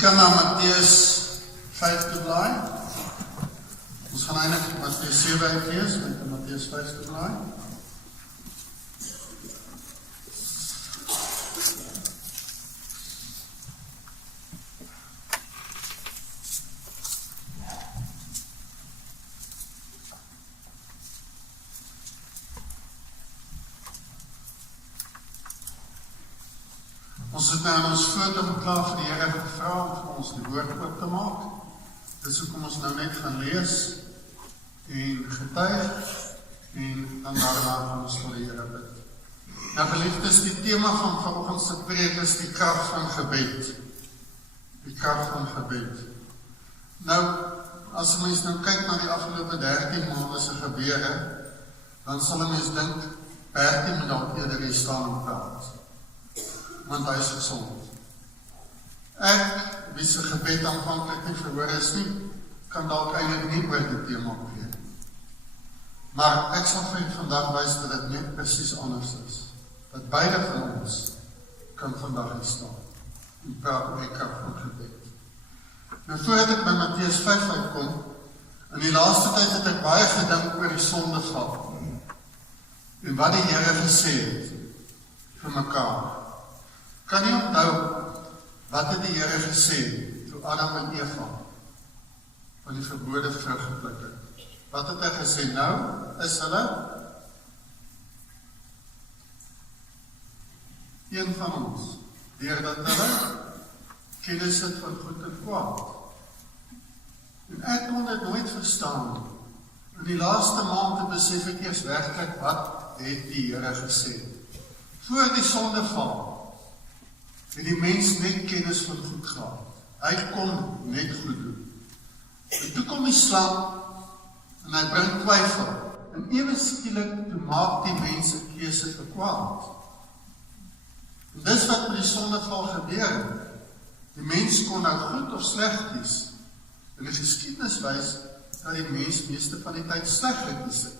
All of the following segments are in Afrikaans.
kan na Matteus 5 toe blaai. Ons gaan eintlik Matteus 7 uitlees, met Matteus 5 toe blaai. Ons het nou in ons foto geklaar vir die Here gevra om vir ons die woord oop te maak. Dis hoekom ons nou net gaan lees en getuig en dan daarna gaan ons vir die Here bid. Nou geliefdes, die tema van vanoggend se preek is die krag van gebed. Die krag van gebed. Nou, as mens nou kyk na die afgelope 13 maande se gebeure, dan sal 'n mens dink, Bertie moet dalk eerder hier staan en praat. Want hy is gesond. Ek, wie se gebed aanvanklik nie verhoor is nie, kan dalk eintlik nie oor die tema preek. Maar ek sal vir vandag wys dat dit net presies anders is. Dat beide van ons kan vandag hier staan en praat oor die krag van gebed. Nou voordat ek by Matteus 5 uitkom, in die laaste tyd het ek baie gedink oor die sondeval en wat die Here gesê het vir mekaar. Kan jy onthou, wat het die Here gesê, toe Adam en Eva van die verbode vrug gepluk het? Wat het hy gesê? Nou is hulle een van ons, deurdat hulle kennis het van goed en kwaad. En ek kon dit nooit verstaan. In die laaste maand besef ek eers werklik wat het die Here gesê. Voor die sondeval het die mens net kennis van goed gehad. Hy kon net goed doen. En toe kom die slang en hy bring twyfel. En ewe skielik toe maak die mens 'n keuse vir kwaad. En dis wat met die sondeval gebeur het. Die mens kon nou goed of sleg kies. En die geskiedenis wys dat die mens meeste van die tyd sleg gekies het.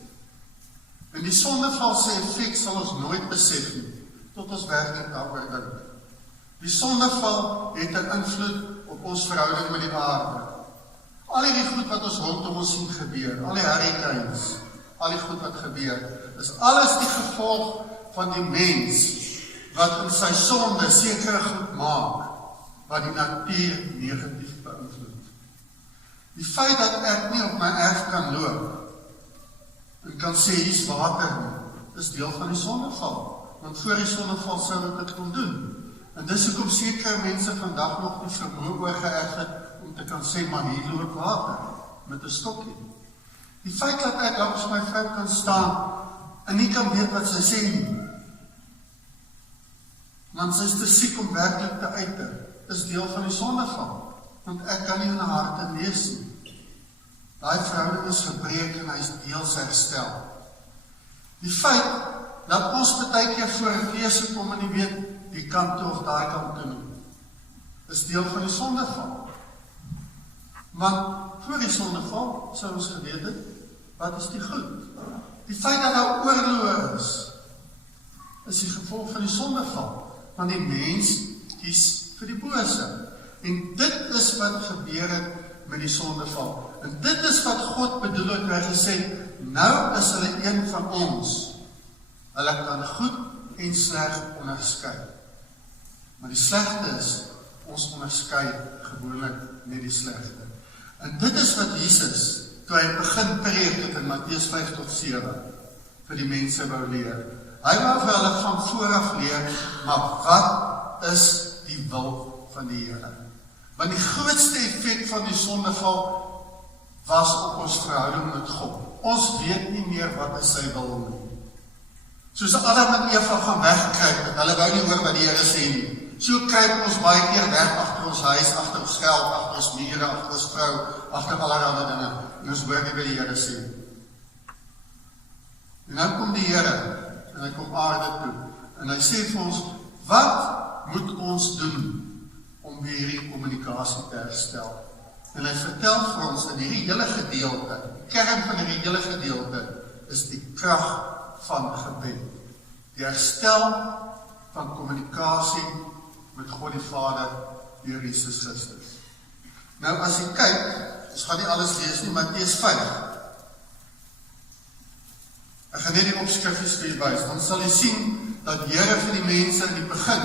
En die sondeval se effek sal ons nooit besef nie, tot ons werklik daaroor dink. Die sondeval het 'n invloed op ons verhouding met die aarde. Al die goed wat ons rondom ons sien gebeur, al die hurricanes, al die goed wat gebeur, is alles die gevolg van die mens wat in sy sonde sekere goed maak, wat die natuur negatief beïnvloed. Die feit dat ek nie op my erf kan loop en kan sê hier's water nie, is deel van die sondeval. Want voor die sondeval sou ek dit kon doen. En dis hoekom sekere mense vandag nog die vermoë oorgeerf het om te kan sê, maar hier loop water met 'n stokkie. Die feit dat ek langs my vrou kan staan en nie kan weet wat sy sê nie, want sy is te siek om werklik te uiter, is deel van die sondeval, want ek kan nie in haar harte lees nie. Daai verhouding is gebreek en hy is deels herstel. Die feit dat ons baie keer voor 'n keuse kom en nie weet die kant toe of daai kant toe nie, is deel van die sondeval. Want voor die sondeval sou ons geweet het, wat is die goed? Die feit dat daar oorloë is die gevolg van die sondeval, want die mens kies vir die bose. En dit is wat gebeur het met die sondeval. En dit is wat God bedoel het, hy gesê, nou is hulle een van ons. Hulle kan goed en sleg onderskei. Maar die slegte is, ons onderskei gewoonlik net die slegte. En dit is wat Jesus, toe hy begin preek het in Matteus 5 tot 7, vir die mense wou leer. Hy wou vir hulle van vooraf leer, maar wat is die wil van die Here? Want die grootste effek van die sondeval was op ons verhouding met God. Ons weet nie meer wat is sy wil nie. Soos Adam en Eva gaan wegkruip, en hulle wou nie hoor wat die Here sê nie. So kruip ons baie keer weg agter ons huis, agter ons geld, agter ons mure, agter ons vrou, agter allerlei dinge. En ons hoor nie wat die Here sê. En nou kom die Here, en hy kom aarde toe, en hy sê vir ons, wat moet ons doen om hierdie kommunikasie te herstel? En hy vertel vir ons in hierdie hele gedeelte, die kern van hierdie hele gedeelte, is die krag van gebed. Die herstel van kommunikasie met God die Vader deur Jesus Christus. Nou as jy kyk, ons gaan nie alles lees nie, Matteus 5. Ek gaan net die opskrifties vir jy wys, dan sal jy sien dat die Here vir die mense in die begin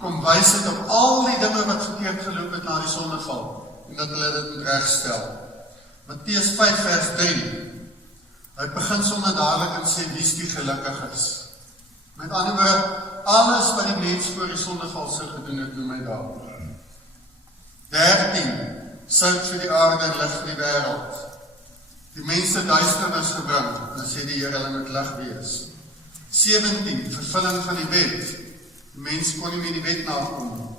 kom wys het op al die dinge wat verkeerd geloop het na die sondeval en dat hulle dit moet regstel. Matteus 5 vers 3. Hy begin sommer dadelik en sê wie is die gelukkiges. Met ander woorde, alles wat die mens voor die sondeval sou gedoen het, noem hy daar. 13. Sout vir die aarde en lig vir die wêreld. Die mense duisternis gebring, en dan sê die Here hulle moet lig wees. 17. Vervulling van die wet. Die mense kon nie meer die wet nakom.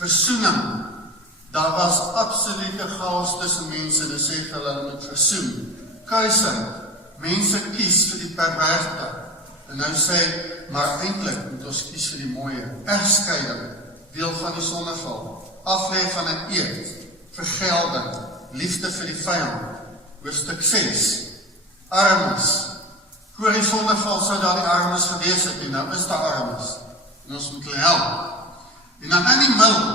Versoening. Daar was absolute chaos tussen mense, en sê hulle moet versoen. Kruising. Mense kies vir die perverte. En nou sê, maar eintlik moet ons kies vir die mooie. Egskeiding. Deel van die sondeval. Aflê van 'n eed. Vergelding. Liefde vir die vyand. Hoofstuk 6. Armes. Voor die sondeval sou daar die armes gewees het, en nou is daar armes. En ons moet hulle help. En dan in die middel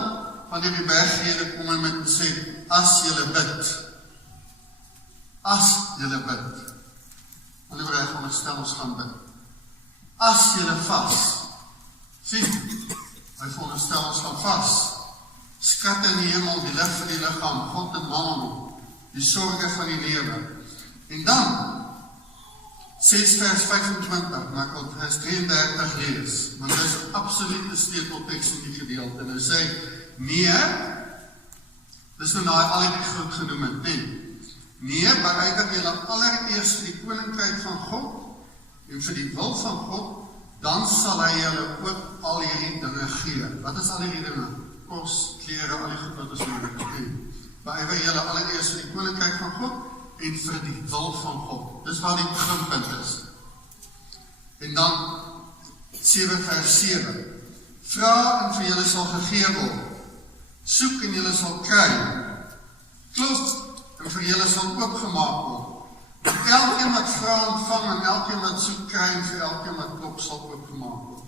van die bergrede kom hy met en sê, as julle bid. As julle bid. En nou reg onderstel ons gaan bid. As julle vas. Sien, hy veronderstel ons gaan vas. Skatte in die hemel, die lig vir die liggaam, God en Mammon, die sorge van die lewe. En dan 6 vers 25, maar ek wil vers 33 lees, want dit is 'n absolute sleutelteks in die gedeelte. En hy sê, nee, dis nou naai al die goed genoem het, nee, bereik julle allereers vir die koninkryk van God, en vir die wil van God, dan sal hy julle ook al hierdie dinge gee. Wat is al hierdie dinge? Kos, klere, al die goed wat ons nodig het. Bereik julle allereers vir die koninkryk van God, en vir die wil van God. Dis waar die beginpunt is. En dan 7 vers 7. Vra en vir julle sal gegee word. Soek en julle sal kry. Klop en vir julle sal oopgemaak word. Elkeen wat vra ontvang en elkeen wat soek kry en vir elkeen wat klop sal oopgemaak word.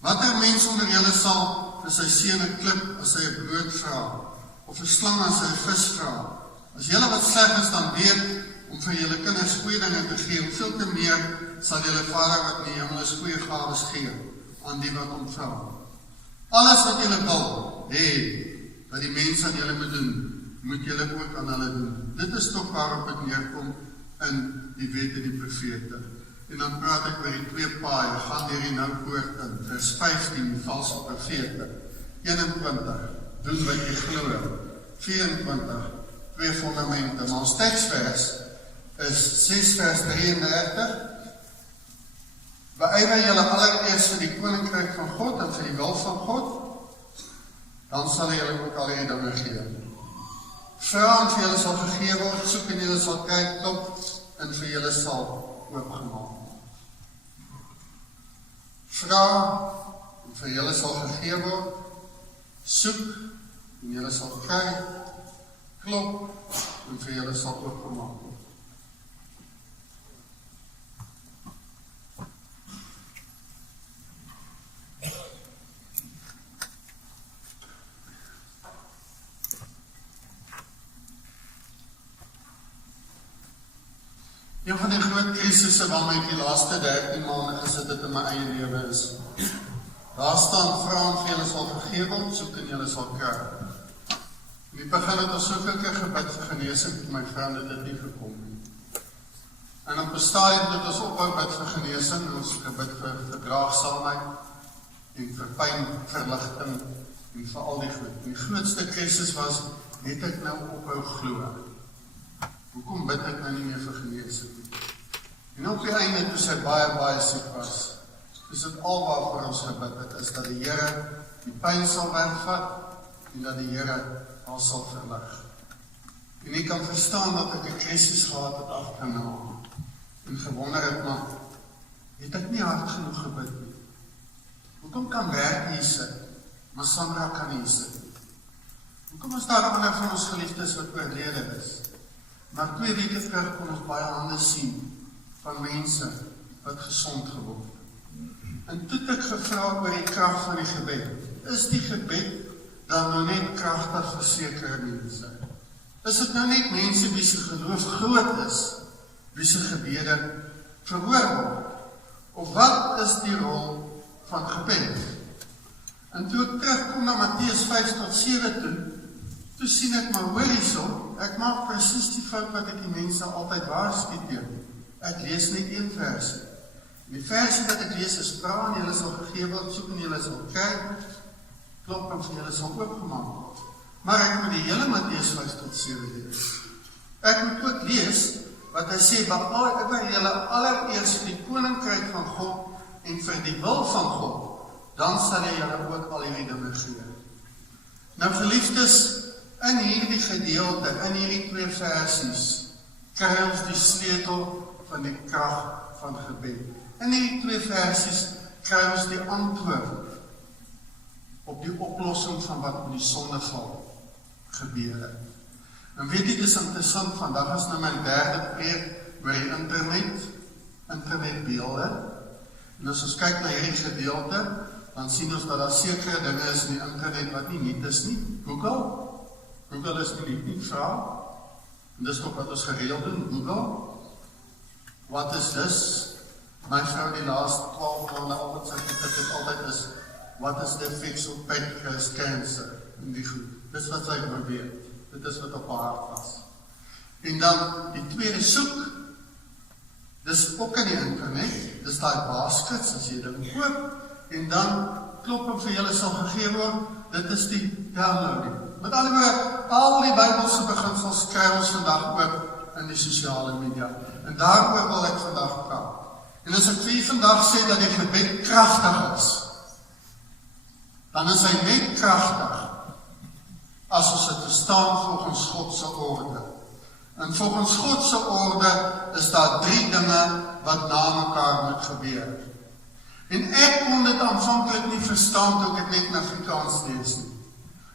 Watter mens onder julle sal vir sy seun 'n klip as hy 'n brood vra, of 'n slang as hy 'n vis vra? As julle wat sleg is dan weet om vir julle kinders goeie dinge te gee, hoeveel te meer sal julle Vader wat in die hemel is goeie gawes gee aan die wat hom vra. Alles wat julle wil hê wat die mense aan julle moet doen, moet julle ook aan hulle doen. Dit is tog waarop dit neerkom in die wet en die profete. En dan praat ek oor die twee paaie, gaan deur die nou poort in, vers 15, die valse profete, 21, doen wat jy glo, 24, twee fundamente, maar ons tekstvers is 6 vers 33, beywer julle allereers vir die koninkryk van God en vir die wil van God, dan sal hy julle ook al hierdie dinge gee. Vra en vir julle sal gegee word, soek en julle sal kyk, klop en vir julle sal oopgemaak word. Vra en vir julle sal gegee word, soek en julle sal kyk, klop en vir julle sal oopgemaak word. Een van die groot krisisse waarmee ek die laaste 13 maande gesit het in my eie lewe is, daar staan, vra en vir julle sal gegee word, soek en julle sal kry. In die begin het ons soveel keer gebid vir genesing, met my vrou het dit nie gekom nie. En op 'n stadium het ons ophou bid vir genesing, en ons gebid vir verdraagsaamheid, en vir pynverligting, en vir al die goed. Die grootste krisis was, het ek nou ophou glo? Hoekom bid ek nou nie meer vir genesing? En op die einde, toe sy baie siek was, is dit al waarvoor ons gebid het, is dat die Here die pyn sal wegvat, en dat die Here al sal verlig. En ek kan verstaan dat ek 'n krisis gehad het afgenaam, en gewonder het, maar het ek nie hard genoeg gebid nie? Hoekom kan werk hier sit, maar Sandra kan hier sit? Hoekom is daar ander van ons geliefdes wat oorlede is? Maar 2 weke terug kon ons baie hande sien van mense wat gesond geword het. En toe het ek gevra oor die krag van die gebed. Is die gebed dan nou net kragtig vir sekere mense? Is dit nou net mense wie se geloof groot is, wie se gebede verhoor word? Of wat is die rol van gebed? En toe ek terugkom na Matteus 5-7 toe sien ek maar hoor hierso, ek maak presies die fout wat ek die mense altyd waarsku teen. Ek lees net een versie. Die versie wat ek lees is: vra en julle sal gegee word, soek en julle sal kry, klop en vir julle sal oopgemaak word. Maar ek moet die hele Matteus 5-7 lees. Ek moet ook lees wat hy sê, waar julle allereers vir die koninkryk van God en vir die wil van God, dan sal hy julle ook al hierdie dinge gee. Nou geliefdes, in hierdie gedeelte, in hierdie 2 versies, kry ons die sleutel van die krag van gebed. In hierdie 2 versies kry ons die antwoord op die oplossing van wat met die sondeval gebeur het. En weet jy, dit is interessant, vandag is nou my 3de preek oor die internetbeelde. En as ons kyk na hierdie gedeelte, dan sien ons dat daar sekere dinge is in die internet wat nie nuut is nie. Google is nie nuut nie, vra. En dis ook wat ons gereeld doen, Google. Wat is dis? My vrou die laaste 12 maande altyd sê, dit altyd is, what is the effects of pancreas cancer? En die goed. Dis wat sy probeer. Dit is wat op haar hart was. En dan die tweede soek, dis ook in die internet, dis daai baskets, as jy dit koop, en dan klop en vir julle sal gegee word, dit is die downloading. Met ander woorde, al die Bybelse beginsels kry ons vandag ook in die sosiale media. En daaroor wil ek vandag praat. En as ek vir u vandag sê dat die gebed kragtig is, dan is hy net kragtig as ons dit verstaan volgens God se orde. En volgens God se orde is daar 3 dinge wat na mekaar moet gebeur. En ek kon dit aanvanklik nie verstaan toe ek dit net in Afrikaans lees nie.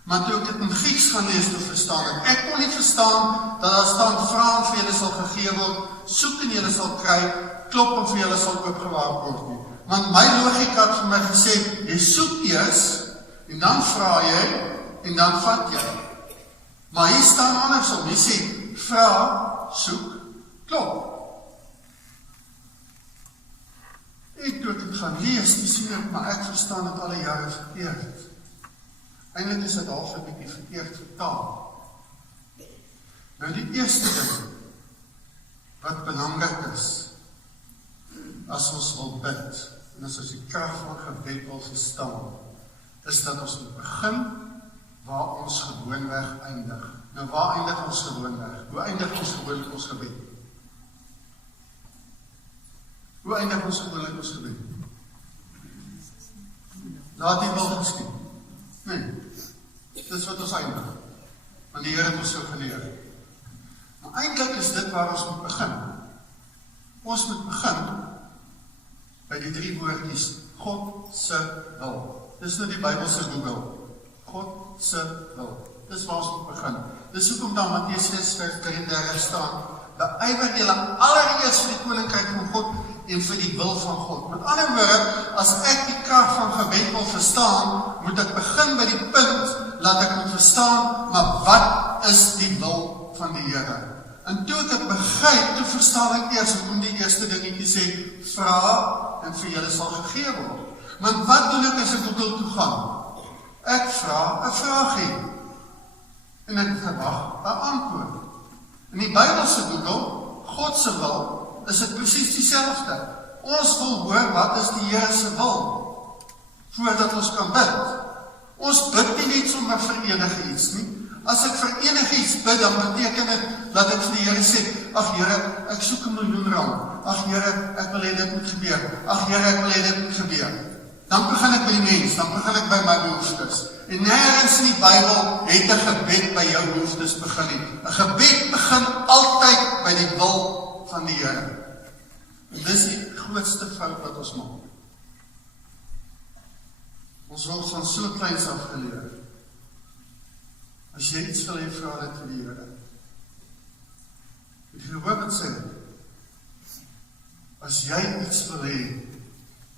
Maar toe ek dit in Grieks gaan lees, toe verstaan ek. Ek kon nie verstaan dat daar staan, vra en vir julle sal gegee word, soek en julle sal kry, klop en vir julle sal oopgemaak word nie. Want my logika het vir my gesê, jy soek eers, en dan vra jy, en dan vat jy. Maar hier staan andersom, jy sê, vra, soek, klop. Ek toe ek het gaan lees, die sien ek, maar ek verstaan het alle jare verkeerd. Eindelijk is dit half 'n bietjie verkeerd vertaal. Nou die eerste ding, wat belangrik is, as ons wil bid, en as ons die krag van gebed wil verstaan, is dat ons moet begin waar ons gewoonweg eindig. Nou waar eindig ons gewoonweg? Hoe eindig ons gewoonlik ons gebed? Hoe eindig ons gewoonlik ons gebed? Laat die wil geskied. Nee, dis wat ons eindig. Want die Here het ons so geleer. Maar eintlik is dit waar ons moet begin. Ons moet begin by die 3 woordjies, God se wil. Dis nou die Bybelse Google. God se wil. Dis waar ons moet begin. Dis hoekom dan Matteus 6:33 staan, beywer julle allereers vir die koninkryk van God en vir die wil van God. Met ander woorde, as ek die krag van gebed wil verstaan, moet ek begin by die punt, laat ek moet verstaan, maar wat is die wil van die Here? En toe ek dit begryp, toe verstaan ek eers, om die eerste dingetjie sê, vra en vir julle sal gegee word. Want wat doen ek as ek Google toe gaan? Ek vra 'n vraagie. En ek verwag 'n antwoord. In die Bybelse Google, God se wil, is dit presies dieselfde. Ons wil hoor wat is die Here se wil, voordat ons kan bid. Ons bid nie net sommer vir enige iets nie. As ek vir enige iets bid, dan beteken dit dat ek vir die Here sê, ag Here, ek soek R1 miljoen. Ag Here, ek wil hê dit moet gebeur. Ag Here, ek wil hê dit moet gebeur. Dan begin ek by die mens, dan begin ek by my behoeftes. En nêrens in die Bybel het 'n gebed by jou behoeftes begin nie. 'n Gebed begin altyd by die wil van die Here. En dis die grootste fout wat ons maak. Ons word van so kleins af geleer. As jy iets wil hê, vra dit vir die Here. Ek hoor wat sê. As jy iets wil hê,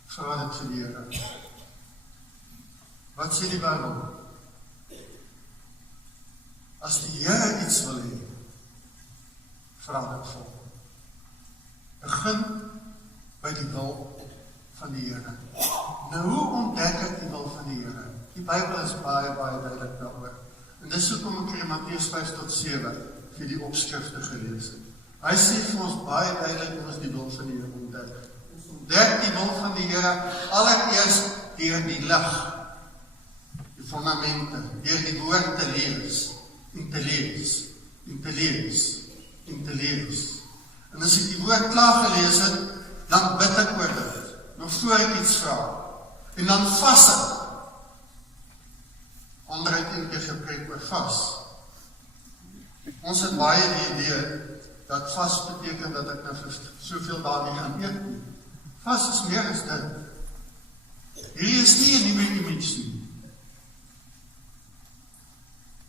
vra dit vir die Here. Wat sê die Bybel? as die Here iets wil hê, vra dit vir hom. Begin by die wil van die Here. Nou, hoe ontdek ek die wil van die Here? Die Bybel is baie, baie duidelik daaroor. En dis hoekom ek hier Matteus 5-7 vir die opskrifte gelees het. Hy sê vir ons baie duidelik hoe ons die wil van die Here ontdek. Ons ontdek die wil van die Here allereers deur die lig, die fondamente, deur die woord te lees, en te lees, en te lees, en te lees. En as ek die woord klaar gelees het, dan bid ek oor dit, nog voor ek iets vra, en dan vas ek. Ander het een keer gepreek oor vas. Ons het baie die idee, dat vas beteken dat ek nou soveel daar nie gaan eet nie. Vas is meer as dit. Hierdie is nie 'n nuwe image nie.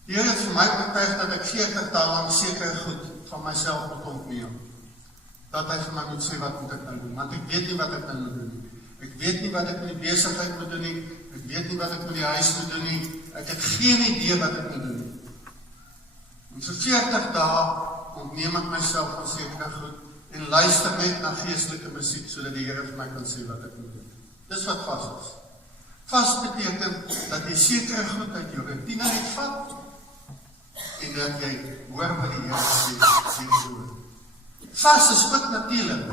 Die Here het vir my oortuig dat ek 40 dae lang sekere goed van myself moet ontneem. Dat hy vir my moet sê wat moet ek nou doen, want ek weet nie wat ek nou moet doen nie. Ek weet nie wat ek met die besigheid moet doen nie, ek weet nie wat ek met die huis moet doen nie, ek het geen idee wat ek moet doen nie. En vir 40 dae ontneem ek myself van sekere goed en luister net na geestelike musiek, sodat die Here vir my kan sê wat ek moet doen. Dis wat vas is. Vas beteken dat jy sekere goed uit jou rutine uitvat en dat jy hoor wat die Here sê. Vas is ook natuurlik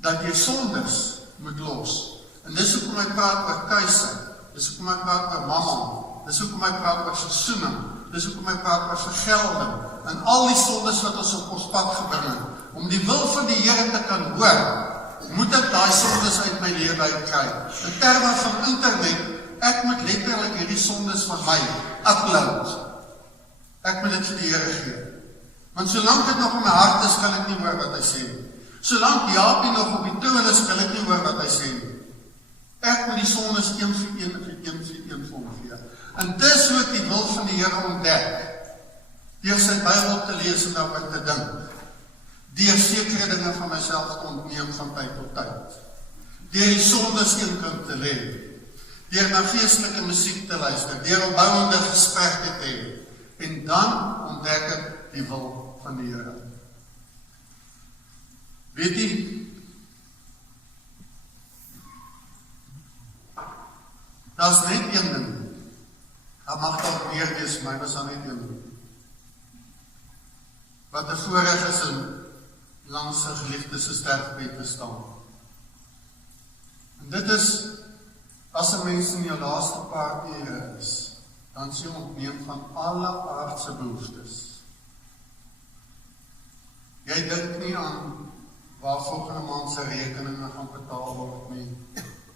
dat jy sondes moet los. En dis hoekom hy praat oor keuse, dis hoekom hy praat oor mamma, dis hoekom hy praat oor versoening, dis hoekom hy praat oor vergelding, en al die sondes wat ons op ons pad gebring het. Om die wil van die Here te kan hoor, moet ek daai sondes uit my lewe uitkry. In terme van internet, ek moet letterlik hierdie sondes van my upload. Ek moet dit vir die Here gee. Want solank dit nog in my hart is, kan ek nie hoor wat hy sê nie. Solank Jaapie nog op die toon is, kan ek nie hoor wat hy sê nie. Ek moet die sondes een vir een gee. En dis hoe ek die wil van die Here ontdek. Deur sy Bybel te lees en daaroor te dink. Deur sekere dinge van myself te ontneem van tyd tot tyd. Deur die sondes een kant te lê. Deur na geestelike musiek te luister. Deur opbouende gesprekke te hê. En dan ontdek ek die wil van die Here. Weet jy, daar is net een ding. Daar mag dalk meer wees, maar was daar net een ding. Wat 'n voorreg is om langs 'n geliefde se sterfbed te staan. En dit is, as 'n mens in jou laaste paar ure is, dan is jy ontneem van alle aardse behoeftes. Jy dink nie aan waar volgende maand se rekeninge gaan betaal word nie.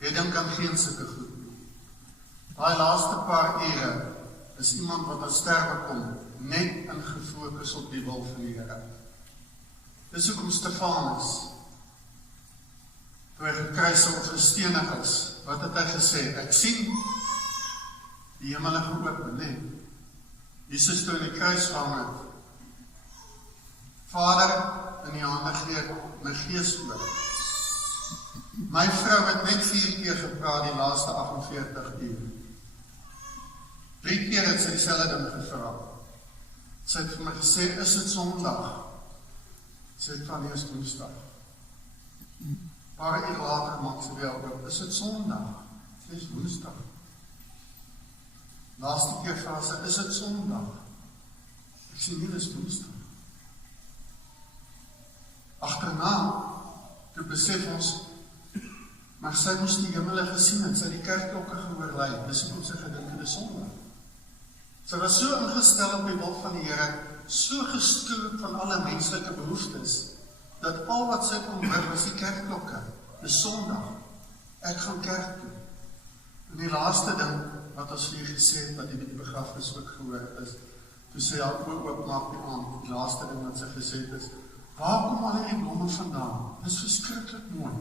Jy dink aan geen sulke goed nie. Daai laaste paar ure is iemand wat aan sterwe kom, net in gefokus op die wil van die Here. Dis hoekom Stefanus, toe hy gekruisig of gestenig is, wat het hy gesê? Ek sien die hemel geopen, nee. Jesus toe in die kruis gehang het. Vader, in die hande gee ek my gees oor. My vrou het net 4 keer gepraat die laaste 48 uur. 3 keer het sy dieselfde ding gevra. Sy het vir my gesê, is dit Sondag? Sy het van eers Woensdag. Paar uur later maak sy weer op, is dit Sondag? Sy is Woensdag. Laaste keer vra sy, is dit Sondag? Ek sê nie, dis Woensdag. Agterna, toe besef ons, maar sy moes die hemel gesien het, sy die kerkklokke gehoor lui, dis hoekom sy gedink het, dis Sondag. Sy was so ingestel op die wil van die Here, so gestoord van alle menslike behoeftes, dat al wat sy kon hoor was die kerkklokke, dis Sondag, ek gaan kerk toe. En die laaste ding, wat ons vir jy gesê het, wat jy met die begrafnis ook gehoor is, toe sy haar oog oopmaak die aand, die laaste ding wat sy gesê het is, waar kom al die blomme vandaan? Dit is verskriklik mooi.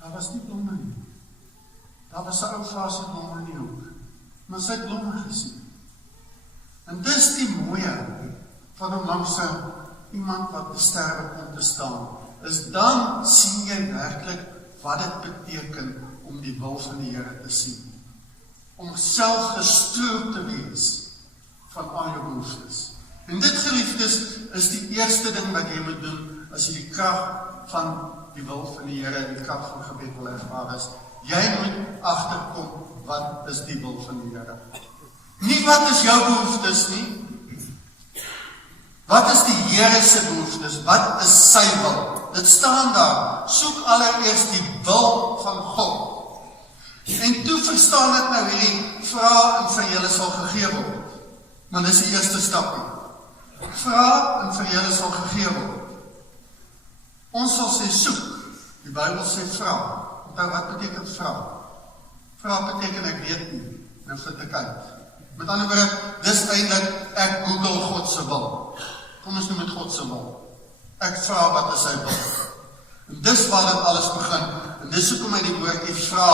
Daar was nie blomme nie. Daar was 'n ou vase blomme in die hoek. Maar sy het blomme gesien. En dis die mooie van om langs iemand wat besterwe kom te staan, is dan sien jy werklik wat dit beteken om die wil van die Here te sien. Om self gestoord te wees van al En dit, geliefdes, is die eerste ding wat jy moet doen, as jy die krag van die wil van die Here en die krag van gebed wil ervaar is. Jy moet agterkom, wat is die wil van die Here? Nie wat is jou behoeftes nie. Wat is die Here se behoeftes? Wat is sy wil? Dit staan daar. Soek allereers die wil van God. En toe verstaan dit nou hierdie, vra en vir julle sal gegee word. Maar dis die eerste stapie. Vra en vir julle sal gegee word. Ons sal sê soek. Die Bybel sê vra. Onthou, wat beteken vra? Vra beteken ek weet nie. Nou vind ek uit. Met ander woorde, dis eintlik ek Google God se wil. Kom ons noem dit God se wil. Ek vra wat is sy wil. En dis waar dit alles begin. En dis hoekom hy die woordjie vra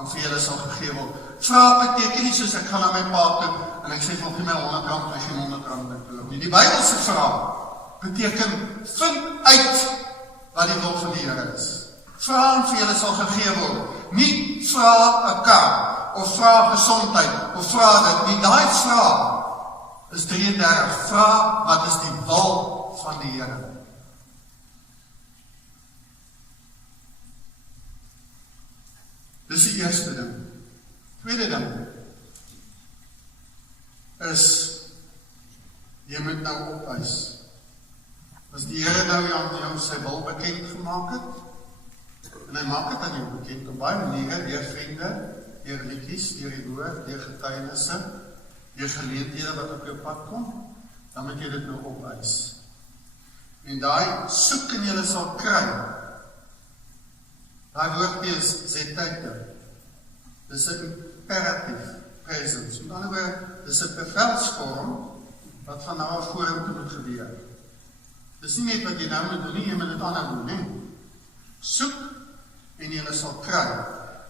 en vir julle sal gegee word. Vra beteken nie soos ek gaan na my pa toe en ek sê vir hom gee my R100, hy gee R100 nie. Die Bybel se vra beteken vind uit wat die wil van die Here is. Vra en vir julle sal gegee word. Nie vra 'n kar of vra gesondheid of vra dit nie. Daai vraag is 33. Vra wat is die wil van die Here. Dis die eerste ding. Tweede ding is jy moet nou opwys. As die Here nou aan jou sy wil bekend gemaak het, en hy maak dit aan jou bekend op baie maniere, deur vriende, deur liedjies, deur die woord, deur getuienisse, deur geleenthede wat op jou pad kom, dan moet jy dit nou opwys. En daai soek en jy sal kry. Daai woordjie is zetete. Dis 'n imperative presence. Met ander woorde, dis 'n bevelsvorm wat van nou af vorentoe moet gebeur. Dis nie net wat jy nou moet doen nie, jy moet dit aanhou doen, nie. Soek en jy sal kry.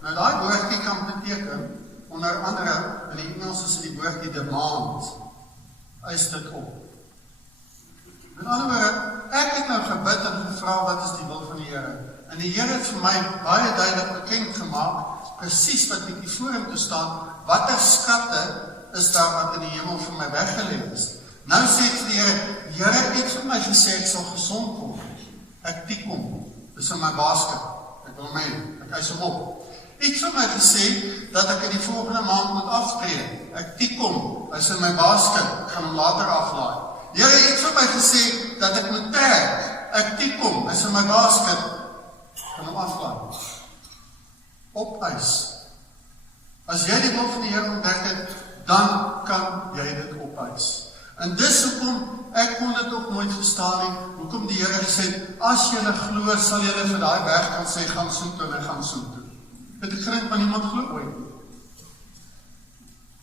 Nou daai woordjie kan beteken, onder andere, in die Engels is die woordjie demand. Eis dit op. Met ander woorde, ek het nou gebid en gevra wat is die wil van die Here. En die Here het vir my baie duidelik bekend gemaak, presies wat ek hier voor hom toe staan, watter skatte is daar wat in die hemel vir my weggelê is. Nou sê ek vir die Here het vir my gesê ek sal gesond word. Ek tik hom, dis in my basket, ek wil my, ek eis hom op. Het vir my gesê dat ek in die volgende maand moet aftree, ek tik hom, hy is in my basket, ek gaan hom later aflaai. Die Here het vir my gesê dat ek moet trek, ek tik hom, hy is in my basket, kan hom aflaai. Opeis. As jy die wil van die Here ontdek het, dan kan jy dit opeis. En dis hoekom, ek kon dit ook nooit verstaan nie, hoekom die Here gesê het, as julle glo, sal julle vir daai berg kan sê, gaan soontoe en hy gaan soontoe. Het ek gedink, maar niemand glo ooit.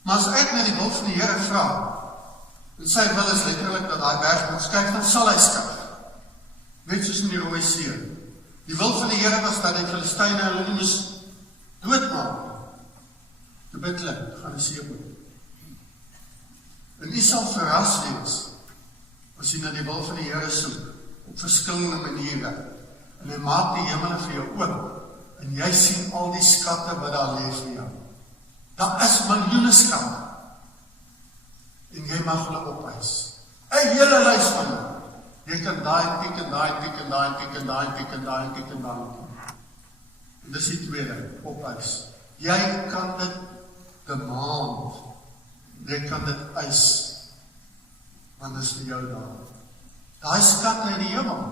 Maar as ek na die wil van die Here vra, en sy wil is letterlik dat daai berg moet skuif, dan sal hy skuif. Net soos in die Rooi See. Die wil van die Here was dat die Filistyne hulle nie moes doodmaak. Toe bid hulle, gaan die see oop. En jy sal verras wees, as jy na die wil van die Here soek, op verskillende maniere. En hy maak die hemele vir jou oop, en jy sien al die skatte wat daar lê vir jou. Daar is miljoene skatte. En jy mag hulle opeis. 'n hele lys van hulle. Jy kan daai tik en daai tik en daai tik en daai tik en daai tik en daai tik. En dis die tweede, opeis. Jy kan dit demand. Jy kan dit eis. Want dis vir jou daar. Daai skatte in die hemel.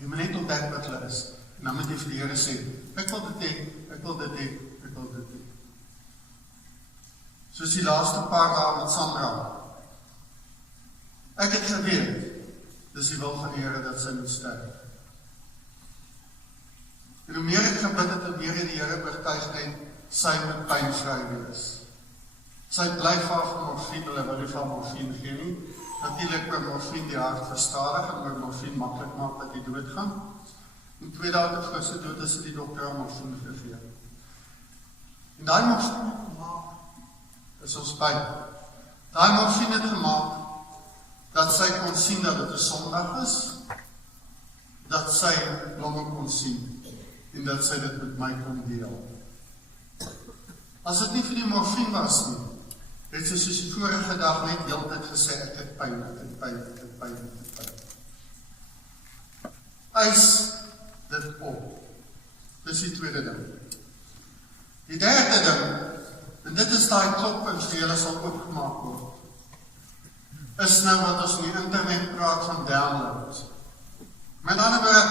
Jy moet net ontdek wat hulle is. En dan moet jy vir die Here sê, ek wil dit hê, ek wil dit hê, ek wil dit hê. Soos die laaste paar dae met Sandra. Ek het geweet, dis die wil van die Here dat sy moet sterf. En hoe meer ek gebid het, hoe meer die Here oortuig net, sy moet pynvry wees. Sy bly van morfine, hulle wil nie van morfine gee nie. Natuurlik wil morfine die hart verstadig en wil morfine maklik maak dat jy doodgaan. En 2 dae voor sy dood is die dokter aan morfine gegee. En daai morfine het gemaak, is ons pyn. Daai morfine het gemaak, dat sy kon sien dat dit 'n Sondag is, dat sy longe kon sien, en dat sy dit met my kon deel. As dit nie vir die morfine was nie, het sy soos die vorige dag net heeltyd gesê, ek het pyn, ek het pyn, ek het pyn, ek het pyn. Eis dit op. Dis die tweede ding. Die derde ding, en dit is daai klop en vir julle sal oopgemaak word, is nou wat ons in die internet praat van downloads. Met ander woorde,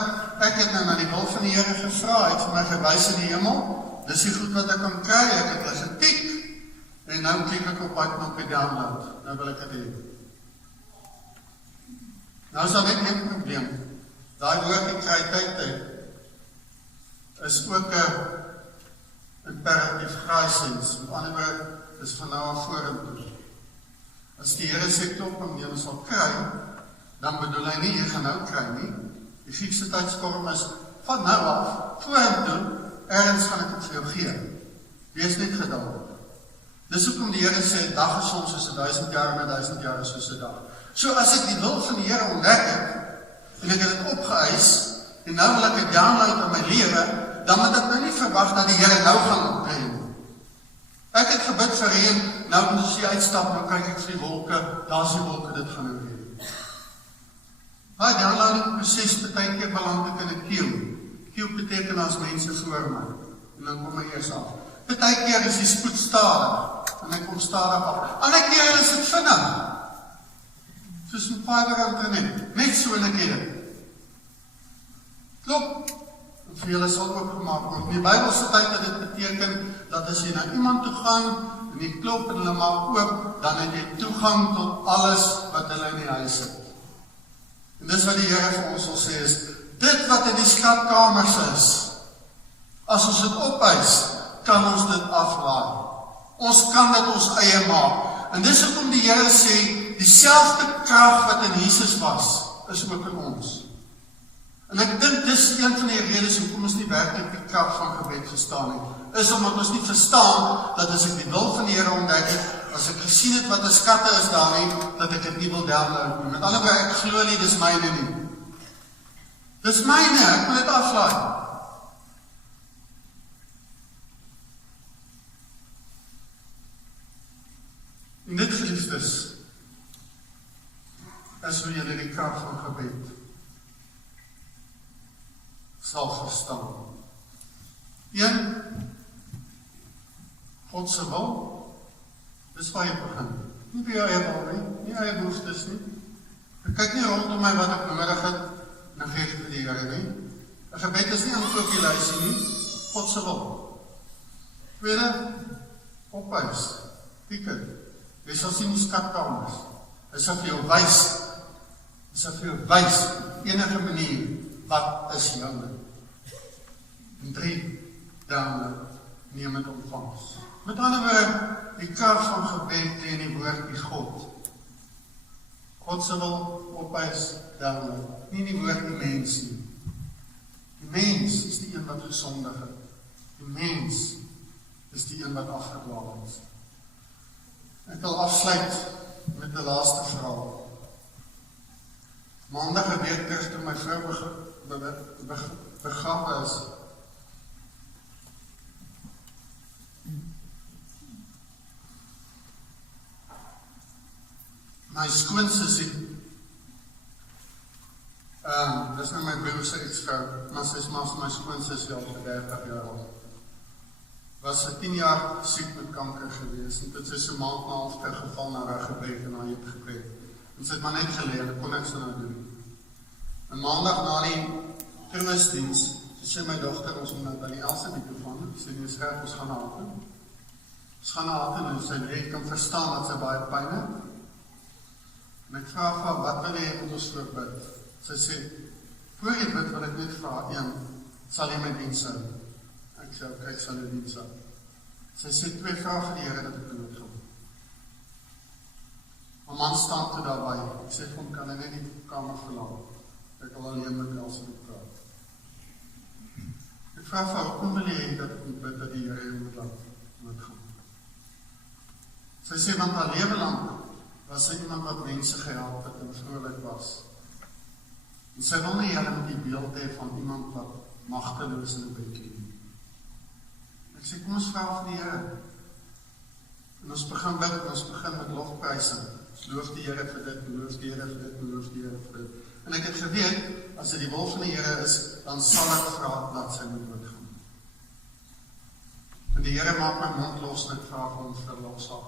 ek het nou na die wil van die Here gevra, het vir my gewys in die hemel, dis die goed wat ek kan kry, ek het hulle getik, en nou klik ek op daai knop die download, nou wil ek dit hê. Nou is daar net een probleem, daai woord die kry tyd, is ook 'n imperatief graaiesens, met ander woorde, is van nou af vorentoe. As die Here sê klop en jy sal kry, dan bedoel hy nie, jy gaan nou kry nie. Die Griekse tydsvorm is van nou af, vorentoe, ergens gaan ek het vir jou gee. Wees net geduldig. Dis hoekom die Here sê, dag is soms soos 1000 jaar, maar 1000 jaar is soos 'n dag. So as ek die wil van die Here ontdek het, en ek het dit opgeëis, en nou wil ek het download in my lewe, dan moet ek nou nie verwag dat die Here nou gaan optree nie. Ek het gebid vir reën, nou moet jy uitstap, nou kyk ek vir die wolke, daar is die wolke, dit gaan nou reën. Daai downloading proses baie keer beland ek in 'n queue. Queue beteken as mense voor my, en dan kom ek eers af. Baie keer is die spoed stadig, en ek kom stadig af. Ander keer is dit vinnig. Soos met fiber internet, net so in 'n keer. Klop, vir julle sal oopgemaak word. In die Bybelse tyd het dit beteken, dat as jy na iemand toe gaan, en jy klop en hulle maak oop, dan het jy toegang tot alles wat hulle in die huis het. En dis wat die Here vir ons wil sê is, dit wat in die skatkamers is, as ons dit opeis, kan ons dit aflaai. Ons kan dit ons eie maak. En dis hoekom die Here sê, dieselfde krag wat in Jesus was, is ook in ons. En ek dink dis een van die redes hoekom ons nie werklik die krag van gebed verstaan het, is omdat ons nie verstaan dat as ek die wil van die Here ontdek het, as ek gesien het wat 'n skatte is daar nie, dat ek dit nie wil download nie. Met ander woorde, ek glo nie, dis myne nie. Dis myne, ek wil dit aflaai. En dit, geliefdes, is hoe julle die krag van gebed sal verstaan. 1, God se wil, dis waar jy begin. Nie by jou eie wil nie, nie eie behoeftes nie. Ek kyk nie rondom my wat ek nodig het, dan gee ek vir die Here nie. 'n Gebed is nie aan die kopielysie nie, God se wil. Tweede, opeis, teken. Jy sal sien die skatkamers. Hy sal vir jou wys, op enige manier, wat is joune. En 3, download, neem het ontvangs. Met ander woorde, die krag van gebed lê in die woord die God. God se wil opeis, download, nie die woord die mens nie. Die mens is die een wat gesondig het. Die mens is die een wat afgedwaal is. Ek wil afsluit met die laaste verhaal. Maandag 'n week terug toe my vrou begrawe is, my skoonsussie, dis nou my broer se ex-vrou, maar sy is maar vir my skoonsussie al vir 30 jaar al. Was sy 10 jaar siek met kanker gewees, en toe sy so maand na half teruggeval na haar gebreek en haar heup gebreek. En sy het maar net geleer, ek kon niks nou doen. En maandag na die troostdiens, sê my dogter, ons moet nou by die Else die toevan, sy die is reg, ons gaan na haar toe. Ons gaan na haar toe, en sy weet, kan verstaan dat sy baie pyn het. En ek vraag van, wat wil jy moet ons voorbid? Sy sê, voor jy bid, wil ek net vraag, 1, sal jy my diens hou? Ek sê, ok, ek sal jy diens hou. Sy sê, 2 vraag vir die Here dat ek dood gaan. My man staan toe daarby, ek sê, kom, kan hy net die kamer verlaat? Ek wil alleen met Else praat. Ek vraag van, hoekom wil jy dat ek moet bid dat die Here moet laat gaan? Sy sê, want haar lewe lang was sy iemand wat mense gehelp het en vrolik was. En sy wil nie julle met die beeld hê van iemand wat magteloos in die bed lê. Ek sê, kom ons vraag vir die Here. En ons begin bid, en ons begin met lofprysing. Ons loof die Here vir dit, loof die Here vir dit, loof die Here vir dit. En ek het geweet, as dit die wil van die Here is, dan sal ek vra dat sy moet doodgaan. En die Here maak my mond los en ek vra vir hom verlossing.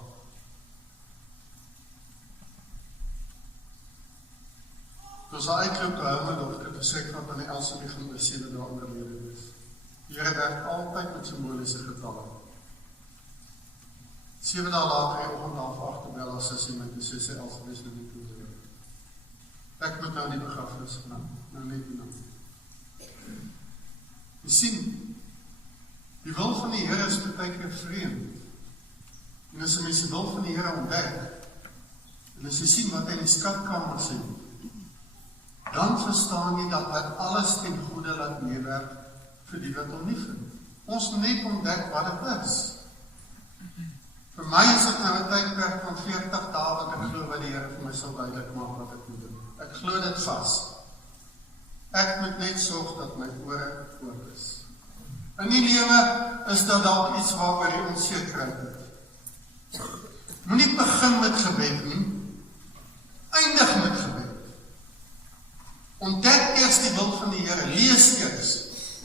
Toe sy uitloop te hou my dogter, toe sê ek van die Elsie gaan oor 7 dae oorlede wees. Die Here werk altyd met symboliese getalle. 7 dae later die oggend half 8 te bel as sy my toe sê sy Elsie is nou nie toe. Ek moet nou die begrafenis nou net doen. Jy sien, die wil van die Here is baie keer vreemd. En as jy mens die wil van die Here ontdek, en as jy sien wat hy in die skatkamer sê, dan verstaan jy dat hy alles ten goeie laat meewerk vir die wat hom nie vind. Ons net ontdek wat dit is. Vir my is dit nou 'n tydperk van 40 dae wat ek glo wat die Here vir my sal duidelik maak wat ek moet doen. Ek glo dit vas. Ek moet net sorg dat my ore oop is. In die lewe is daar dalk iets waaroor jy onsekerheid het. Moenie begin met gebed nie, eindig met gebed. Ontdek eers die wil van die Here, lees eers,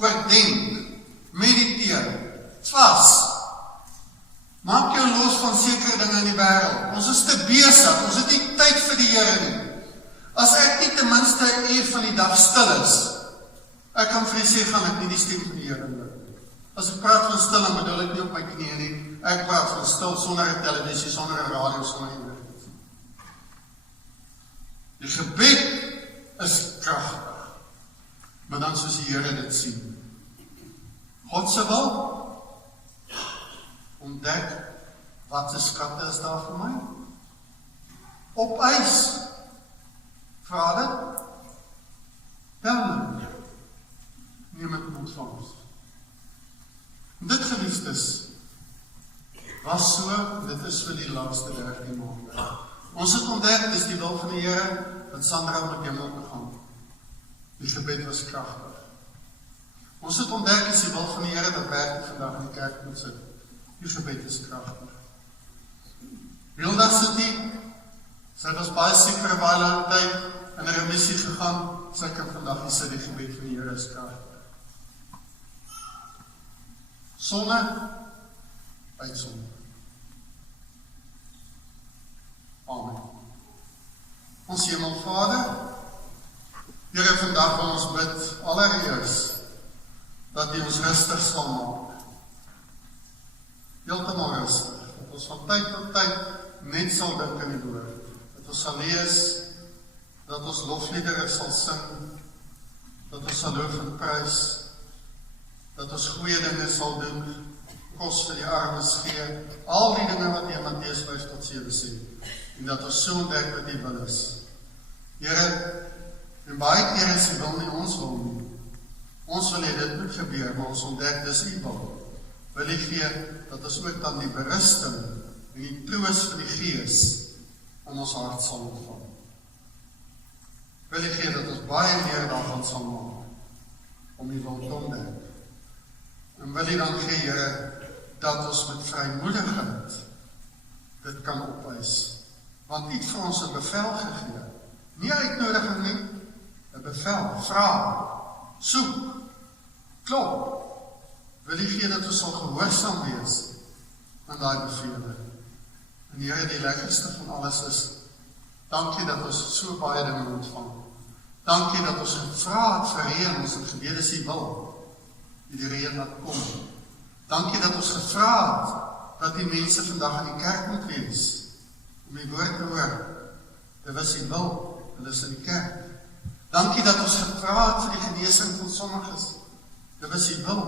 oordenk, mediteer, vas. Maak jou los van sekere dinge in die wêreld. Ons is te besig, ons het nie tyd vir die Here nie. As ek nie ten minste 1 uur van die dag stil is, ek kan vir jy sê, gaan ek nie die stem van die Here hoor. As ek praat van stil, dan bedoel ek nie op my knieë nie. Ek praat van stil sonder 'n televisie, sonder 'n radio, sonder iets. Die gebed is kragtig, maar dan soos die Here dit sien. God se wil, ontdek wat se skatte is daar vir my. Opeis, vra dit, dan neem het ontvangs. Dit geliefdes, was so, dit is vir die laaste 13 maande. Ons het ontdek, dis die wil van die Here, dat Sandra met hemel te gaan. Die gebed was kragtig. Ons het ontdek, dis die wil van die Here, dat Bertie vandag in die kerk moet sit. Die gebed is kragtig. Wildag sit die, sy was baie siek vir 'n baie lang tyd, in 'n remissie gegaan, sy kan vandag nie sit, die gebed van die Here is kragtig. Sonne, uitsonde. Amen. Ons Hemelvader, Here, vandag wil ons bid, allereers, dat U ons rustig sal maak. Heeltemal rustig, dat ons van tyd tot tyd net sal dink in die woord, dat ons sal lees, dat ons lofliedere sal sing, dat ons sal loof en prys, dat ons goeie dinge sal doen, kos vir die armes gee, al die dinge wat in Matteus 5-7 sê, en dat ons so ontdek wat U wil is. Here, en baie keer is U wil nie ons wil nie. Ons wil hê dit moet gebeur, maar ons ontdek dis U wil. Wil U gee dat ons ook dan die berusting en die troos van die Gees in ons hart sal ontvang. Wil U gee dat ons baie meer daarvan sal maak om U wil te ontdek. En wil U dan gee, Here, dat ons met vrymoedigheid dit kan opwys. Want U het vir ons 'n bevel gegee. Nie uitnodiging nie, 'n bevel, vra, soek, klop. Wil U gee dat ons sal gehoorsaam wees aan daai bevele. En Here, die lekkerste van alles is, dankie dat ons so baie dinge ontvang. Dankie dat ons gevra het vir reën, ons het gebede is U wil, die reën laat kom. Dankie dat ons gevra het, dat die mense vandag in die kerk moet wees, om die woord te hoor. Dit was U wil, hulle is in die kerk. Dankie dat ons gevra het vir die genesing van sommiges. Dit was U wil,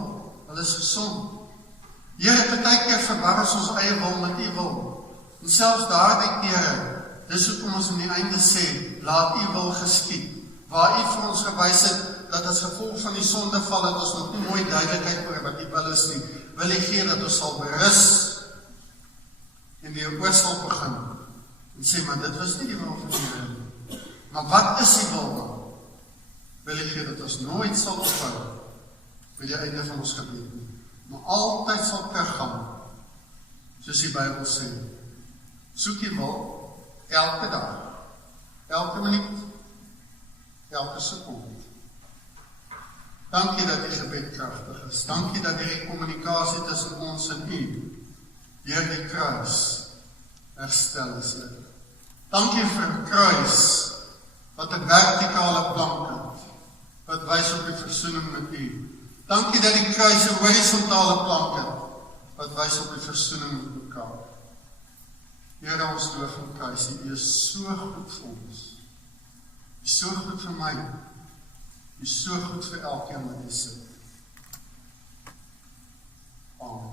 hulle is gesond. Here, baie keer verwar ons eie wil met U wil. En selfs daardie kere, dis hoekom ons aan die einde sê, laat U wil geskied. Waar U vir ons gewys het, dat as gevolg van die sondeval, dat ons nog nie mooi duidelikheid oor wat U wil is nie, wil U gee dat ons sal berus, en weer oor sal begin, en sê, maar dit was nie die wil van die Here nie. Maar wat is die wil dan? Wil U gee dat ons nooit sal ophou, by die einde van ons gebed nie, maar altyd sal teruggaan, soos die Bybel sê. Soek jy wil, elke dag, elke minuut, elke sekonde. Dankie dat die gebed kragtig is. Dankie dat die kommunikasie tussen ons en U deur die kruis herstel is. Dankie vir 'n kruis wat 'n vertikale plank het, wat wys op die versoening met U. Dankie dat die kruis 'n horisontale plank het, wat wys op die versoening met mekaar. Here, ons loof en prys U. U is so goed vir ons. U is so goed vir my. U is so goed vir elkeen wat hier sit. Amen.